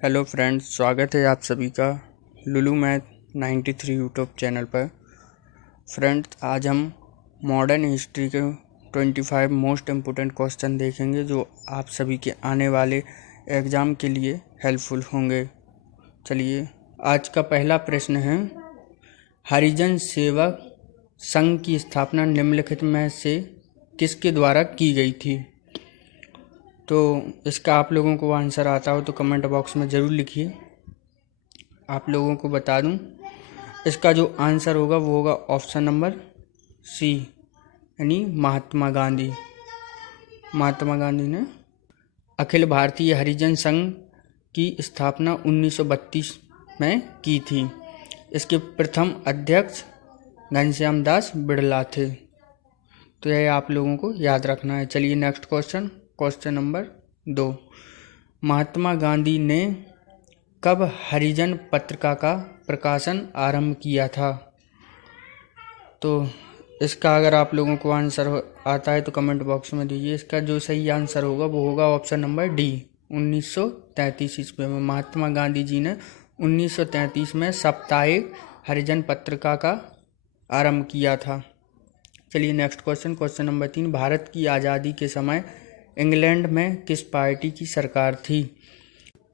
Hello friends, स्वागत है आप सभी का लुलू मैथ 93 यूट्यूब चैनल पर। फ्रेंड्स, आज हम मॉडर्न हिस्ट्री के 25 मोस्ट इम्पोर्टेंट क्वेश्चन देखेंगे जो आप सभी के आने वाले एग्ज़ाम के लिए हेल्पफुल होंगे। चलिए, आज का पहला प्रश्न है, हरिजन सेवक संघ की स्थापना निम्नलिखित में से किसके द्वारा की गई थी? तो इसका आप लोगों को आंसर आता हो तो कमेंट बॉक्स में ज़रूर लिखिए। आप लोगों को बता दूं, इसका जो आंसर होगा वो होगा ऑप्शन नंबर सी, यानी महात्मा गांधी। महात्मा गांधी ने अखिल भारतीय हरिजन संघ की स्थापना 1932 में की थी। इसके प्रथम अध्यक्ष घनश्याम दास बिड़ला थे। तो यह आप लोगों को याद रखना है। चलिए next question number 2, Mahatma Gandhi ने कब हरिजन पत्रिका का प्रकाशन आरंभ किया था? तो इसका अगर आप लोगों को आंसर आता है तो कमेंट बॉक्स में दीजिए। इसका जो सही आंसर होगा वो होगा ऑप्शन नंबर डी, 1933 ईस्वी में महात्मा गांधी जी ने 1933 में साप्ताहिक हरिजन पत्रिका का आरंभ किया था। चलिए नेक्स्ट क्वेश्चन नंबर 3, भारत की आज़ादी के समय इंग्लैंड में किस पार्टी की सरकार थी?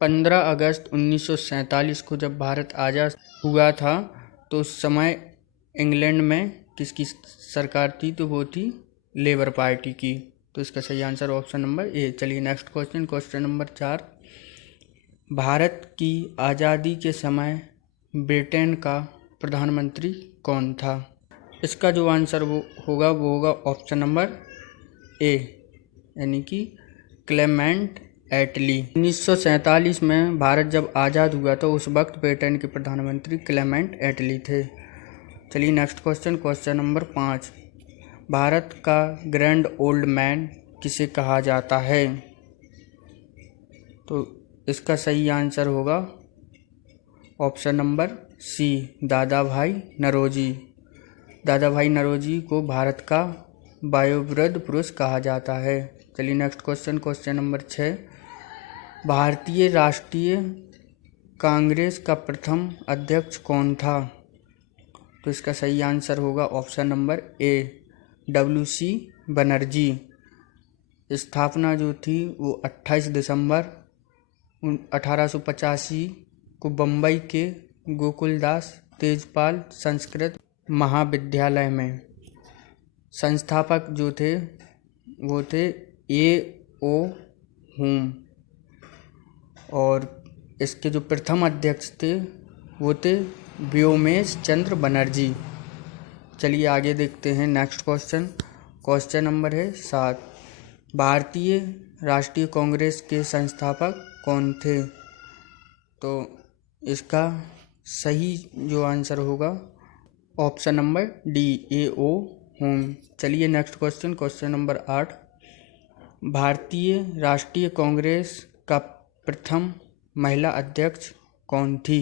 15 अगस्त 1947 को जब भारत आज़ाद हुआ था तो उस समय इंग्लैंड में किसकी सरकार थी? तो वो थी लेबर पार्टी की। तो इसका सही आंसर ऑप्शन नंबर ए। चलिए नेक्स्ट क्वेश्चन नंबर 4, भारत की आज़ादी के समय ब्रिटेन का प्रधानमंत्री कौन था? इसका जो आंसर वो होगा ऑप्शन नंबर ए, यानी कि क्लेमेंट एटली। 1947 में भारत जब आज़ाद हुआ तो उस वक्त ब्रिटेन के प्रधानमंत्री क्लेमेंट एटली थे। चलिए नेक्स्ट क्वेश्चन नंबर 5, भारत का ग्रैंड ओल्ड मैन किसे कहा जाता है? तो इसका सही आंसर होगा ऑप्शन नंबर सी, दादा भाई नौरोजी। दादा भाई नौरोजी को भारत का वयोवृद्ध पुरुष कहा जाता है। चलिए नेक्स्ट क्वेश्चन नंबर 6, भारतीय राष्ट्रीय कांग्रेस का प्रथम अध्यक्ष कौन था? तो इसका सही आंसर होगा option number A, WC Banerjee. स्थापना जो थी वो 28 दिसंबर 1885 को बम्बई के गोकुलदास तेजपाल संस्कृत महाविद्यालय में। संस्थापक जो थे वो थे A.O. हुम, और इसके जो प्रथम अध्यक्ष थे वो थे व्योमेश चंद्र बनर्जी। चलिए आगे देखते हैं नेक्स्ट क्वेश्चन नंबर है 7, भारतीय राष्ट्रीय कांग्रेस के संस्थापक कौन थे? तो इसका सही जो आंसर होगा ऑप्शन नंबर डी, A.O. हुम। चलिए नेक्स्ट क्वेश्चन नंबर 8, भारतीय राष्ट्रीय कांग्रेस का प्रथम महिला अध्यक्ष कौन थी?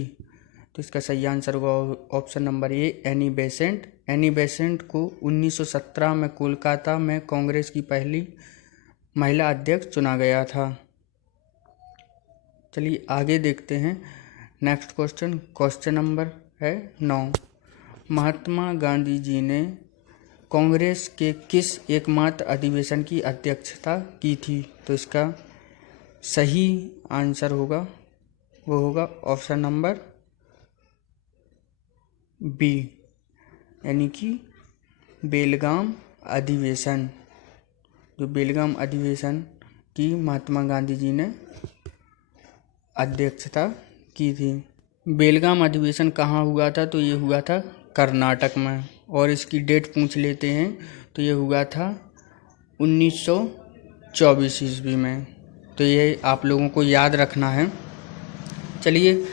तो इसका सही आंसर होगा option number A, Annie Besant. Annie Besant को 1917 में कोलकाता में कांग्रेस की पहली महिला अध्यक्ष चुना गया था। चलिए आगे देखते हैं नेक्स्ट क्वेश्चन नंबर है 9, महात्मा गांधी जी ने कांग्रेस के किस एकमात्र अधिवेशन की अध्यक्षता की थी? तो इसका सही आंसर होगा वो होगा ऑप्शन नंबर बी, यानी कि बेलगाम अधिवेशन। जो बेलगाम अधिवेशन की महात्मा गांधी जी ने अध्यक्षता की थी। बेलगाम अधिवेशन कहाँ हुआ था? तो ये हुआ था कर्नाटक में, और इसकी डेट पूछ लेते हैं तो ये हुआ था 1924 ईस्वी में। तो ये आप लोगों को याद रखना है। चलिए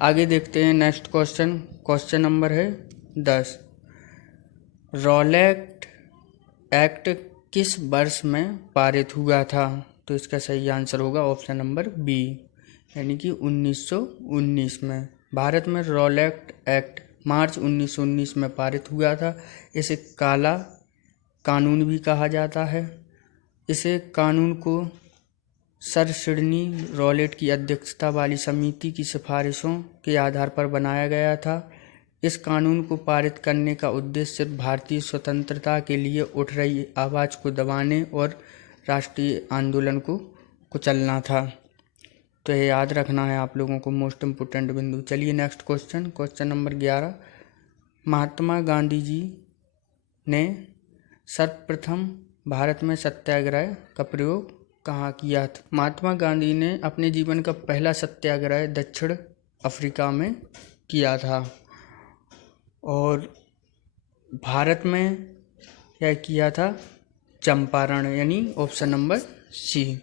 आगे देखते हैं नेक्स्ट क्वेश्चन नंबर है 10, रॉलेट एक्ट किस वर्ष में पारित हुआ था? तो इसका सही आंसर होगा ऑप्शन नंबर बी, यानी कि 1919 में। भारत में रॉलेट एक्ट मार्च 1919 में पारित हुआ था। इसे काला कानून भी कहा जाता है। इसे कानून को सर सिडनी रॉलेट की अध्यक्षता वाली समिति की सिफारिशों के आधार पर बनाया गया था। इस कानून को पारित करने का उद्देश्य सिर्फ भारतीय स्वतंत्रता के लिए उठ रही आवाज़ को दबाने और राष्ट्रीय आंदोलन को कुचलना था। तो ये याद रखना है आप लोगों को, मोस्ट इम्पोर्टेंट बिंदु। चलिए next question, question number 11। Mahatma Gandhi ji ने सर्वप्रथम भारत में सत्याग्रह का प्रयोग कहाँ किया था? महात्मा गांधी ने अपने जीवन का पहला सत्याग्रह दक्षिण अफ्रीका में किया था और भारत में क्या किया था? चंपारण, यानी ऑप्शन नंबर सी।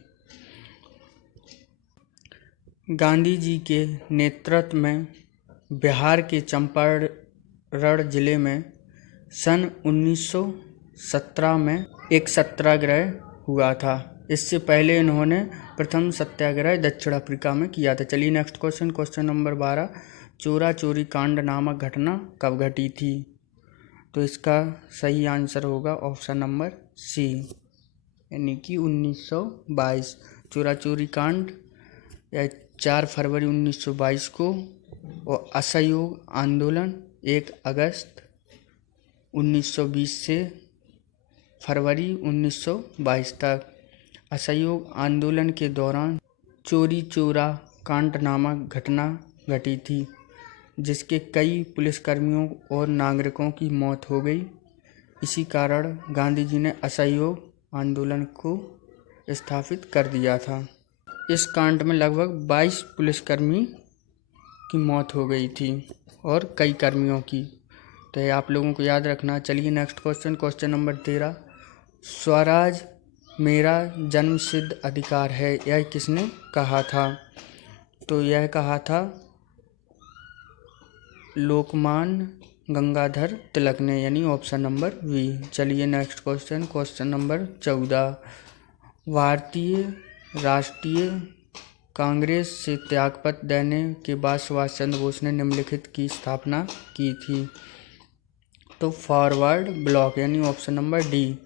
गांधी जी के नेतृत्व में बिहार के चंपारण जिले में सन 1917 में एक सत्याग्रह हुआ था। इससे पहले इन्होंने प्रथम सत्याग्रह दक्षिण अफ्रीका में किया था। चलिए नेक्स्ट क्वेश्चन, क्वेश्चन नंबर 12। चोरा चोरी कांड नामक घटना कब घटी थी? तो इसका सही आंसर होगा ऑप्शन नंबर सी, यानी कि 1922। चोरा चोरी कांड या 4 फरवरी 1922 को, और असहयोग आंदोलन 1 अगस्त 1920 से फरवरी 1922 तक। असहयोग आंदोलन के दौरान चोरी चोरा कांड नामक घटना घटी थी, जिसके कई पुलिसकर्मियों और नागरिकों की मौत हो गई। इसी कारण गांधी जी ने असहयोग आंदोलन को स्थापित कर दिया था। इस कांड में लगभग 22 पुलिसकर्मी की मौत हो गई थी और कई कर्मियों की। तो ये आप लोगों को याद रखना। चलिए next question, question number 13। Swaraj मेरा जन्मसिद्ध अधिकार है, यह किसने कहा था? तो यह कहा था लोकमान्य गंगाधर तिलक ने, यानी ऑप्शन नंबर बी। चलिए नेक्स्ट क्वेश्चन, क्वेश्चन नंबर 14। भारतीय राष्ट्रीय कांग्रेस से त्यागपत्र देने के बाद सुभाष चंद्र बोस ने निम्नलिखित की स्थापना की थी? तो फॉरवर्ड ब्लॉक, यानी ऑप्शन नंबर डी।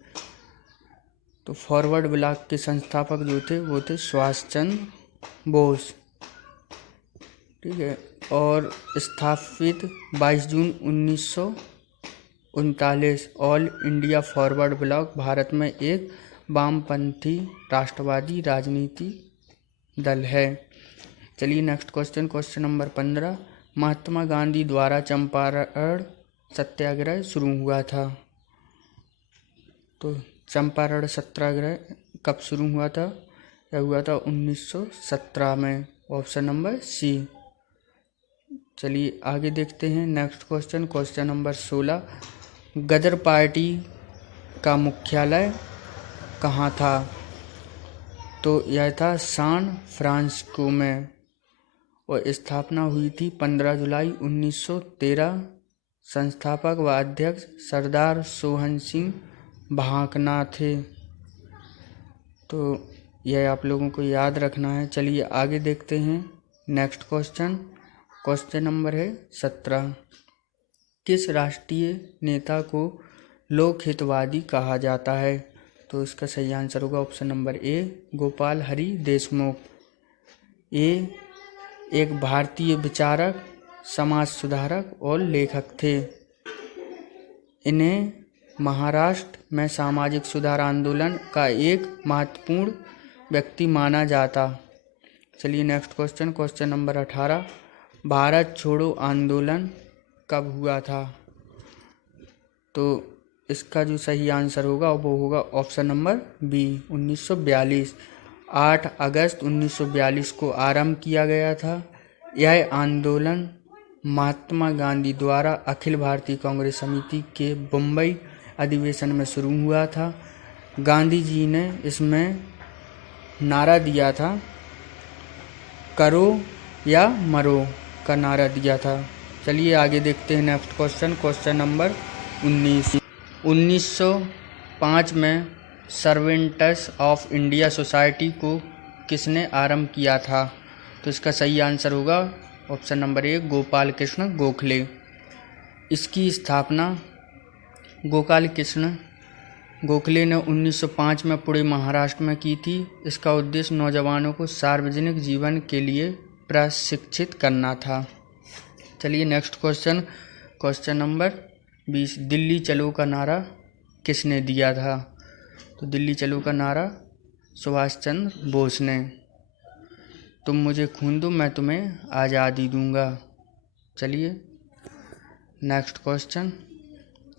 तो फॉरवर्ड ब्लॉक के संस्थापक जो थे वो थे सुभाष चंद्र बोस, ठीक है। और स्थापित 22 जून 1939। All India forward block Bharat में एक वामपंथी राष्ट्रवादी राजनीति दल है। चलिए next question, question number 15। Mahatma Gandhi द्वारा चंपारण सत्याग्रह शुरू हुआ था। तो चंपारण सत्याग्रह कब शुरू हुआ था? यह हुआ था 1917 में, ऑप्शन नंबर सी। चलिए आगे देखते हैं नेक्स्ट क्वेश्चन, क्वेश्चन नंबर 16। गदर पार्टी का मुख्यालय कहाँ था? तो यह था सैन फ्रांसिस्को में, और स्थापना हुई थी 15 जुलाई 1913। संस्थापक व अध्यक्ष सरदार सोहन सिंह भाकना थे। तो यह आप लोगों को याद रखना है। चलिए आगे देखते हैं नेक्स्ट क्वेश्चन, क्वेश्चन नंबर है 17। किस राष्ट्रीय नेता को लोकहितवादी कहा जाता है? तो इसका सही आंसर होगा option number A, Gopal Hari Deshmukh. ये एक भारतीय विचारक, समाज सुधारक और लेखक थे। इन्हें महाराष्ट्र में सामाजिक सुधार आंदोलन का एक महत्वपूर्ण व्यक्ति माना जाता। चलिए next question, question number 18। Bharat छोड़ो आंदोलन कब हुआ था? तो इसका जो सही आंसर होगा वो होगा ऑप्शन नंबर बी, 1942। 8 अगस्त 1942 को आरंभ किया गया था। यह आंदोलन महात्मा गांधी द्वारा अखिल भारतीय कांग्रेस समिति के बम्बई अधिवेशन में शुरू हुआ था। गांधी जी ने इसमें नारा दिया था, करो या मरो का नारा दिया था। चलिए आगे देखते हैं नेक्स्ट क्वेश्चन, क्वेश्चन नंबर 19। 1905 में सर्वेंट्स ऑफ इंडिया सोसाइटी को किसने आरंभ किया था? तो इसका सही आंसर होगा option number A, Gopal Krishna Gokhale. इसकी स्थापना गोपाल कृष्ण गोखले ने 1905 में पुणे महाराष्ट्र में की थी। इसका उद्देश्य नौजवानों को सार्वजनिक जीवन के लिए प्रशिक्षित करना था। चलिए next question, question number 20। Delhi चलो का नारा किसने दिया था? तो दिल्ली चलो का नारा सुभाष चंद्र बोस ने। तुम मुझे खून दो मैं तुम्हें आज़ादी दूंगा। चलिए नेक्स्ट क्वेश्चन,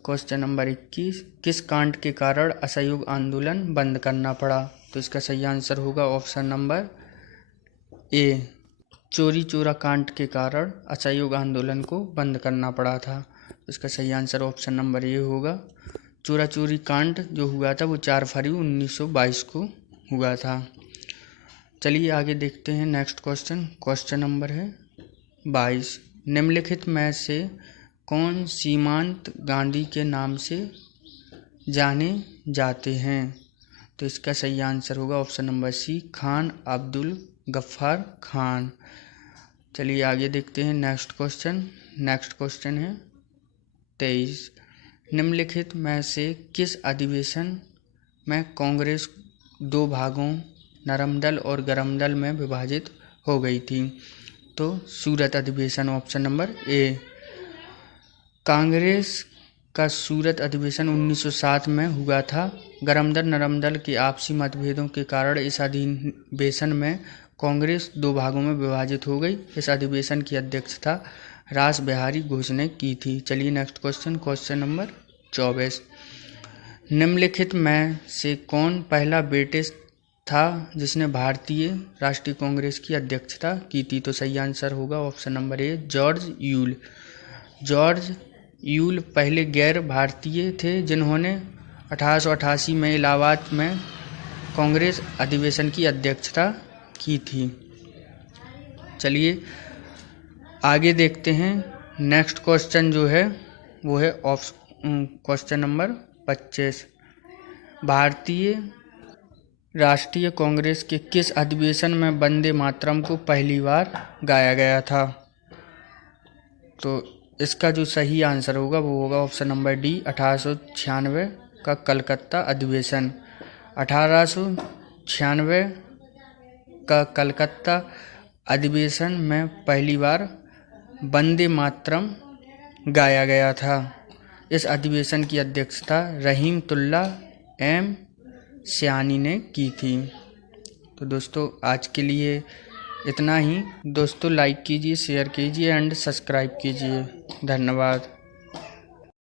क्वेश्चन नंबर 21। किस कांड के कारण असहयोग आंदोलन बंद करना पड़ा? तो इसका सही आंसर होगा ऑप्शन नंबर ए, चोरी चोरा कांड के कारण असहयोग आंदोलन को बंद करना पड़ा था। इसका सही आंसर ऑप्शन नंबर ए होगा। चोरा चोरी कांड जो हुआ था वो 4 फरवरी 1922 को हुआ था। चलिए आगे देखते हैं नेक्स्ट क्वेश्चन, क्वेश्चन नंबर है 22। निम्नलिखित में से कौन सीमांत गांधी के नाम से जाने जाते हैं? तो इसका सही आंसर होगा option number C, Khan Abdul Ghaffar Khan. चलिए आगे देखते हैं नेक्स्ट क्वेश्चन, नेक्स्ट क्वेश्चन है 23। निम्नलिखित में से किस अधिवेशन में कांग्रेस 2 भागों नरम दल और गरम दल में विभाजित हो गई थी? तो सूरत अधिवेशन, ऑप्शन नंबर ए। कांग्रेस का सूरत अधिवेशन 1907 में हुआ था। गरम दल नरम दल के आपसी मतभेदों के कारण इस अधिवेशन में कांग्रेस 2 भागों में विभाजित हो गई। इस अधिवेशन की अध्यक्षता रास बिहारी घोष ने की थी। चलिए नेक्स्ट क्वेश्चन, क्वेश्चन नंबर 24। निम्नलिखित में से कौन पहला ब्रिटिश था जिसने भारतीय राष्ट्रीय कांग्रेस की अध्यक्षता की थी? तो सही आंसर होगा option number A, George Yule. George Yule पहले गैर भारतीय थे जिन्होंने 1888 में इलाहाबाद में कांग्रेस अधिवेशन की अध्यक्षता की थी। चलिए आगे देखते हैं नेक्स्ट क्वेश्चन जो है वो है क्वेश्चन नंबर 25। भारतीय राष्ट्रीय कांग्रेस के किस अधिवेशन में वंदे मातरम को पहली बार गाया गया था? तो इसका जो सही आंसर होगा वो होगा ऑप्शन नंबर डी, 1896 का कलकत्ता अधिवेशन। 1896 का कलकत्ता अधिवेशन में पहली बार वंदे मातरम गाया गया था। इस अधिवेशन की अध्यक्षता रहीमतुल्ला एम सयानी ने की थी। तो दोस्तों आज के लिए इतना ही। दोस्तों लाइक कीजिए, शेयर कीजिए एंड सब्सक्राइब कीजिए। धन्यवाद।